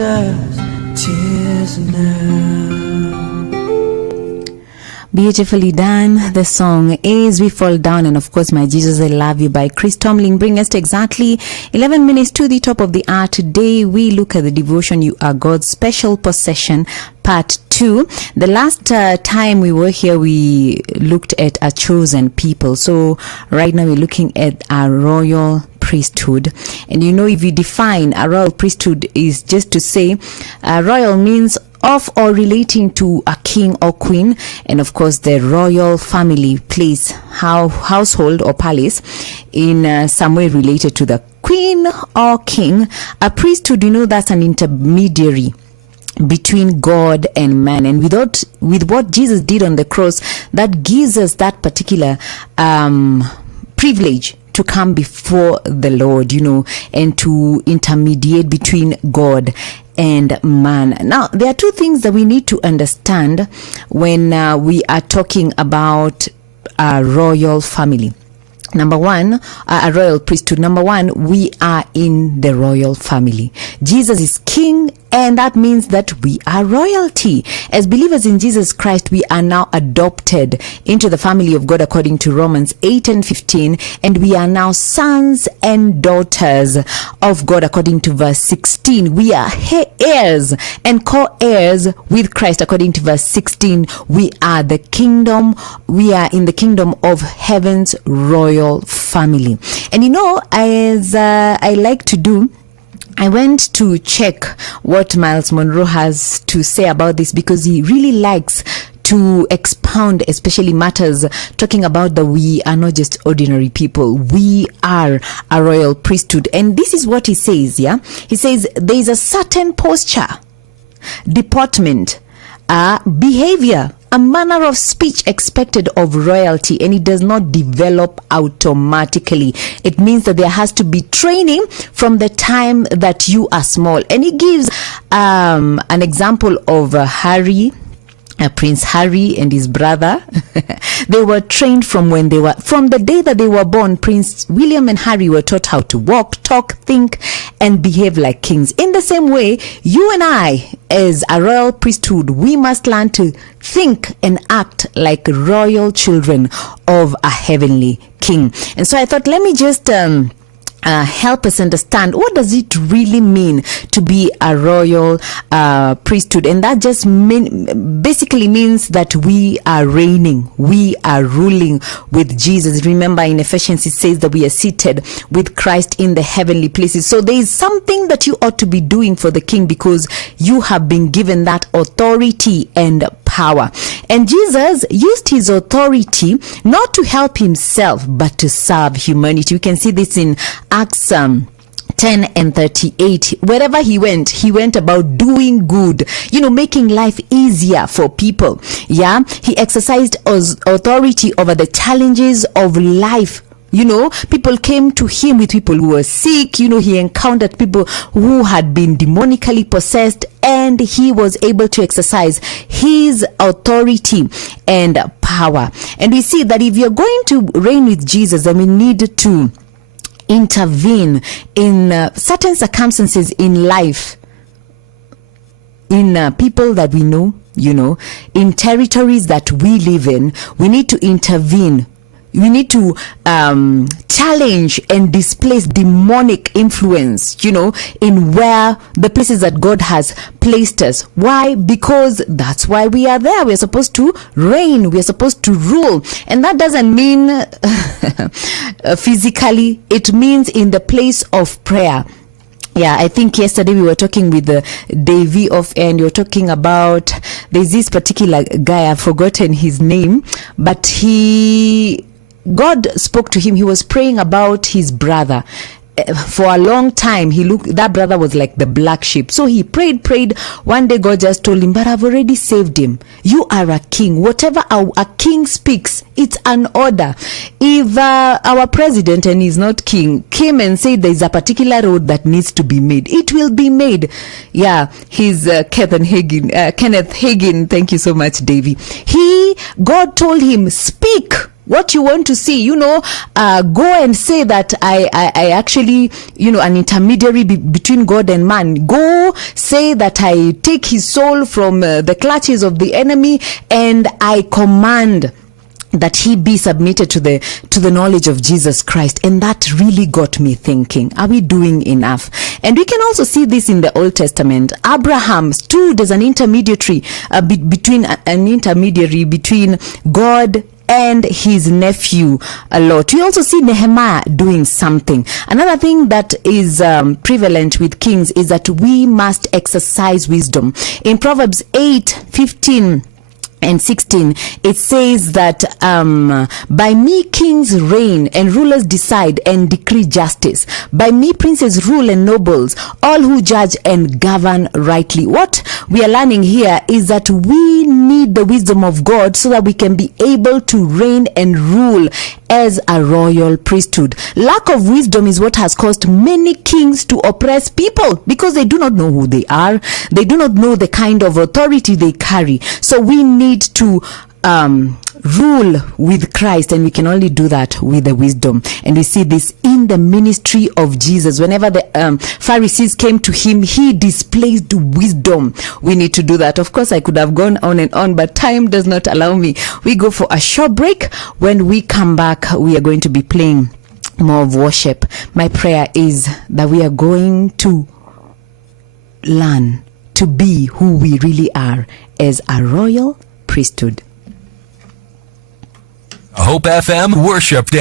Jesus, 'tis now. Beautifully done. The song is We Fall Down, and of course, My Jesus, I Love You by Chris Tomlin bring us to exactly 11 minutes to the top of the hour. Today, we look at the devotion, You Are God's Special Possession, Part 2. The last time we were here, we looked at a chosen people. So right now, we're looking at a royal priesthood. And you know, if you define a royal priesthood, is just to say royal means of or relating to a king or queen, and of course the royal family, place, household or palace in some way related to the queen or king. A priesthood, you know, that's an intermediary between God and man, and with what Jesus did on the cross, that gives us that particular privilege to come before the Lord, you know, and to intermediate between God and man. Now, there are two things that we need to understand when we are talking about a royal family. Number one, a royal priesthood. Number one, we are in the royal family. Jesus is king, and that means that we are royalty. As believers in Jesus Christ, we are now adopted into the family of God according to Romans 8:15, and we are now sons and daughters of God according to verse 16. We are heirs and co-heirs with Christ according to verse 16. We are in the kingdom of heaven's royal family. And you know, as I like to do, I went to check what Miles Monroe has to say about this, because he really likes to expound, especially matters talking about that we are not just ordinary people. We are a royal priesthood. And this is what he says, yeah? He says there is a certain posture, deportment, behavior, a manner of speech expected of royalty, and it does not develop automatically. It means that there has to be training from the time that you are small. And he gives an example of Prince Harry and his brother. They were trained from the day that they were born. Prince William and Harry were taught how to walk, talk, think, and behave like kings. In the same way, you and I, as a royal priesthood, we must learn to think and act like royal children of a heavenly king. And so I thought, let me just help us understand, what does it really mean to be a royal priesthood? And that just basically means that we are reigning, we are ruling with Jesus. Remember, in Ephesians it says that we are seated with Christ in the heavenly places. So there is something that you ought to be doing for the king, because you have been given that authority and power. And Jesus used his authority not to help himself, but to serve humanity. We can see this in Acts 10 and 38. Wherever he went about doing good, you know, making life easier for people. Yeah, he exercised authority over the challenges of life. You know, people came to him with people who were sick. You know, he encountered people who had been demonically possessed, and he was able to exercise his authority and power. And we see that if you're going to reign with Jesus, then we need to intervene in certain circumstances in life, in people that we know, you know, in territories that we live in. We need to intervene. We need to challenge and displace demonic influence, you know, in where the places that God has placed us. Why? Because that's why we are there. We're supposed to reign. We're supposed to rule. And that doesn't mean physically. It means in the place of prayer. Yeah, I think yesterday we were talking with Davey off air, and we were talking about, there's this particular guy, I've forgotten his name, but God spoke to him. He was praying about his brother. For a long time, that brother was like the black sheep. So he prayed. One day God just told him, but I've already saved him. You are a king. Whatever a king speaks, it's an order. If our president, and he's not king, came and said there's a particular road that needs to be made, it will be made. Yeah, he's Kenneth Hagin. Thank you so much, Davey. God told him, speak. what you want to see, go and say that I actually, an intermediary between God and man. Go say that I take his soul from the clutches of the enemy, and I command that he be submitted to the knowledge of Jesus Christ. And that really got me thinking, are we doing enough? And we can also see this in the Old Testament. Abraham stood as an intermediary between God and his nephew Lot. We also see Nehemiah doing something. Another thing that is prevalent with kings is that we must exercise wisdom. In Proverbs 8:15 and 16, it says that by me kings reign and rulers decide and decree justice. By me princes rule and nobles, all who judge and govern rightly. What we are learning here is that we need the wisdom of God so that we can be able to reign and rule as a royal priesthood. Lack of wisdom is what has caused many kings to oppress people, because they do not know who they are. They do not know the kind of authority they carry. So we need to rule with Christ, and we can only do that with the wisdom. And we see this in the ministry of Jesus. Whenever the Pharisees came to him, he displayed wisdom. We need to do that. Of course, I could have gone on and on, but time does not allow me. We go for a short break. When we come back, we are going to be playing more of worship. My prayer is that we are going to learn to be who we really are as a royal priesthood. Hope FM Worship Day.